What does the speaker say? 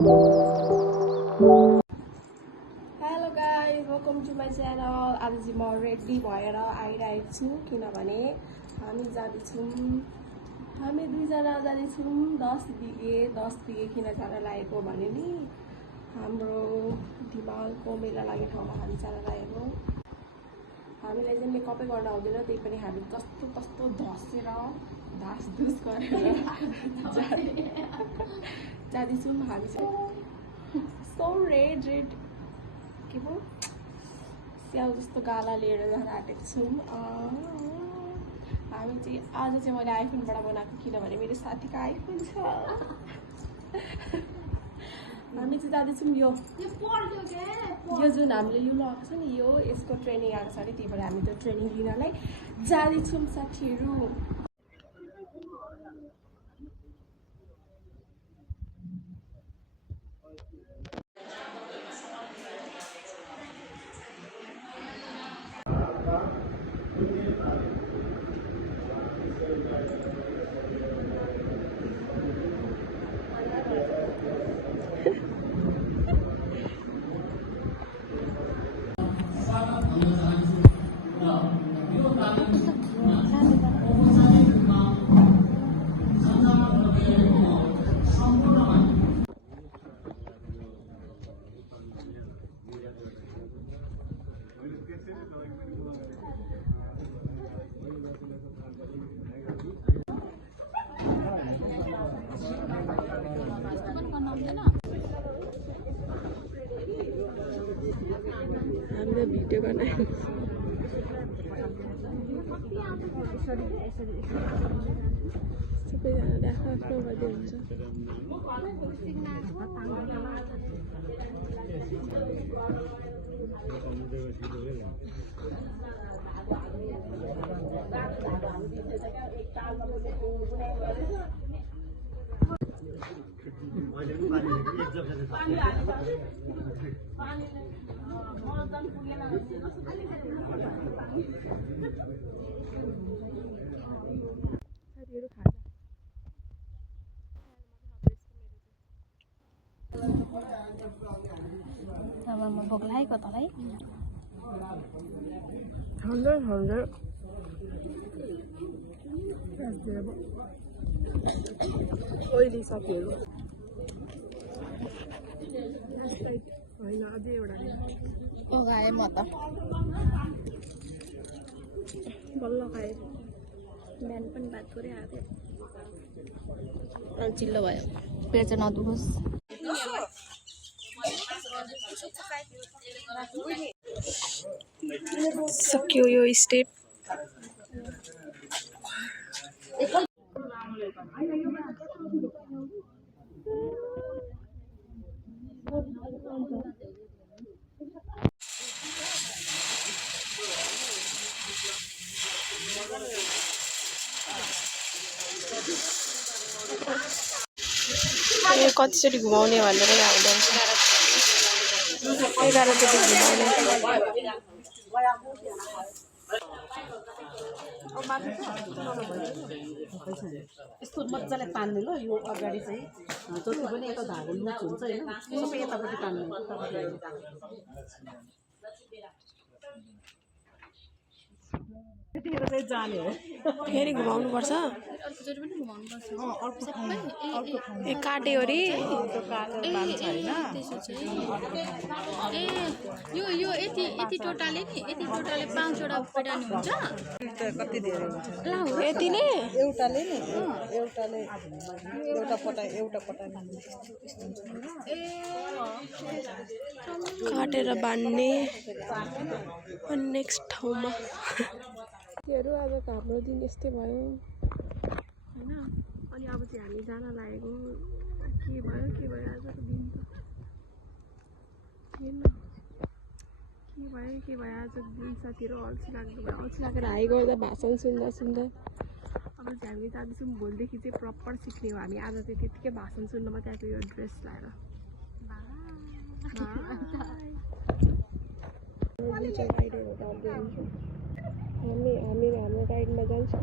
Hello guys, welcome to my channel. आज चाहिँ म रेडी भएर आइरहेको छु किनभने हामी दुईजना जाँदैछौँ 10 बिगे किन जान लागेको भने नि हाम्रो दिमागको मेला लाग्ने ठाउँमा हामी जान लागेको। हामीलाई चाहिँ मेकअपै गर्न आउँदैन, त्यही पनि हामी कस्तो धसेर धासधुस गरेर जाँदैछौँ। हामी चाहिँ सो रेड के पो स्याउ जस्तो गाला लिएर जान आँटेको छौँ। हामी चाहिँ आज चाहिँ मैले आइफोनबाट बनाएको किनभने मेरो साथीको आइफोन छ। हामी चाहिँ जाँदैछौँ यो जुन हामीले लिनु आएको छ नि, यसको ट्रेनिङ आएको छ अरे, त्यही भएर हामी त्यो ट्रेनिङ लिनलाई जाँदैछौँ साथीहरू। हामीले भिडियो बनायौँ। सबैजनाले आफ्नो गर्दै हुन्छ। Sama bog lai ko talai. 100 oily साथीहरू होइन, अझै एउटा Ogae mo to. बल्ल खाएँ। बिहान पनि भात पुरै आएको थियो। Al chillo भयो। पेट चाहिँ नदुखोस्। सक्यो यो स्टेप। कतिचोटि घुमाउने भनेर आउँदैन। 11 चोटि घुमाउने। यस्तो मजाले तान्ने ल, यो अगाडि चाहिँ जति पनि यता धागो लुज हुन्छ हैन, सबै यतापट्टि तान्ने। त्यतिखेर चाहिँ जाने हो। फेरि घुमाउनु पर्छ। अर्कोचोटि पनि घुमाउनु पर्छ। सबै ए काट्यो रे। त्यो काटेर बान्छ हैन। त्यसो चाहिँ यो यति टोटाले नि, यति टोटाले 5 वटा पेटानी हुन्छ। कति धेरै हुन्छ यति नै एउटाले नि, एउटाले एउटा पटाइ काटेर बान्ने। अनि नेक्स्ट ठाउँमा त्योहरू आजको हाम्रो दिन यस्तै भयो हैन। अनि अब चाहिँ हामी जान लागेको। के भयो आजको दिन त हेर्न के भयो आजको दिन साथीहरू। अल्छी लागेर हाई गर्दा भाषण सुन्दा अब चाहिँ हामी जाँदैछौँ। भोलिदेखि चाहिँ प्रपर सिक्ने हो हामी। आज चाहिँ त्यतिकै भाषण सुन्न मात्रै आएको, यो ड्रेस लगाएर। हामी हाम्रो गाइडमा जान्छौँ।